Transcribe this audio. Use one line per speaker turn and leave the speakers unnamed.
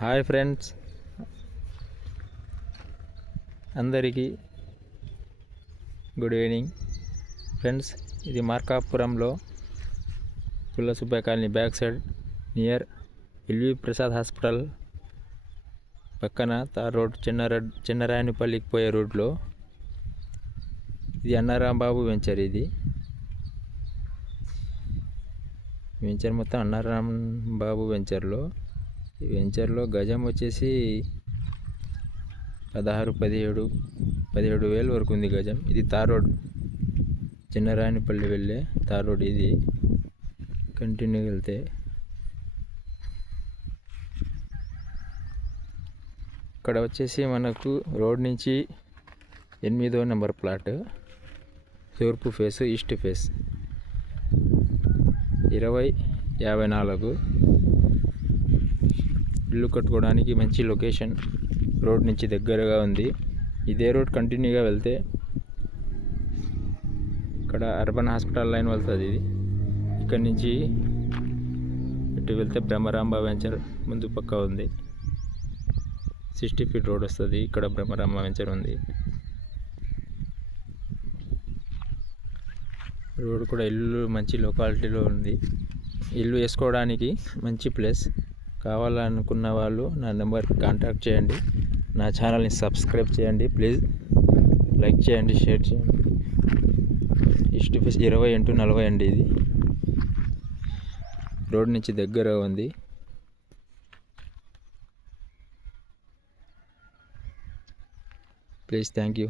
Hi friends. అందరికీ good evening. Friends ఇది మార్కాపురంలో Pulla Subbaiah colony back side near LV Prasad hospital పక్కన tar road చిన్న చిన్నరాయనిపల్లికి పోయే రోడ్లో ఇది అన్నారాంబాబు వెంచర్ ఇది. వెంచర్ మొత్తం అన్నారాం బాబు వెంచర్లో. ఈ వెంచర్లో గజం వచ్చేసి పదహారు పదిహేడు పదిహేడు వేలు వరకు ఉంది గజం. ఇది తార్ రోడ్. చిన్నరాయనిపల్లి వెళ్ళే తార్ రోడ్ ఇది. కంటిన్యూ వెళ్తే. ఇక్కడ వచ్చేసి మనకు రోడ్ నుంచి ఎనిమిదో నెంబర్ ప్లాట్. తూర్పు ఫేస్ ఈస్ట్ ఫేస్. ఇరవై యాభై నాలుగు. ఇల్లు కట్టుకోవడానికి మంచి లొకేషన్ రోడ్ నుంచి దగ్గరగా ఉంది. ఇదే రోడ్ కంటిన్యూగా వెళ్తే ఇక్కడ అర్బన్ హాస్పిటల్ లైన్ వెళ్తుంది ఇది. ఇక్కడ నుంచి ఇటు వెళ్తే బ్రహ్మరాంబ వెంచర్ ముందు పక్క ఉంది. సిక్స్టీ ఫీట్ రోడ్ వస్తుంది. ఇక్కడ బ్రహ్మరాంబ వెంచర్ ఉంది. రోడ్ కూడా ఇల్లు మంచి లొకాలిటీలో ఉంది. ఇల్లు వేసుకోవడానికి మంచి ప్లేస్ కావాలనుకున్న వాళ్ళు నా నెంబర్కి కాంటాక్ట్ చేయండి. నా ఛానల్ని సబ్స్క్రైబ్ చేయండి. ప్లీజ్ లైక్ చేయండి షేర్ చేయండి. ఈస్ట్ ఫేస్ ఇరవై ఇంటూ నలభై అండి ఇది. రోడ్ నుంచి దగ్గర ఉంది. Please thank you.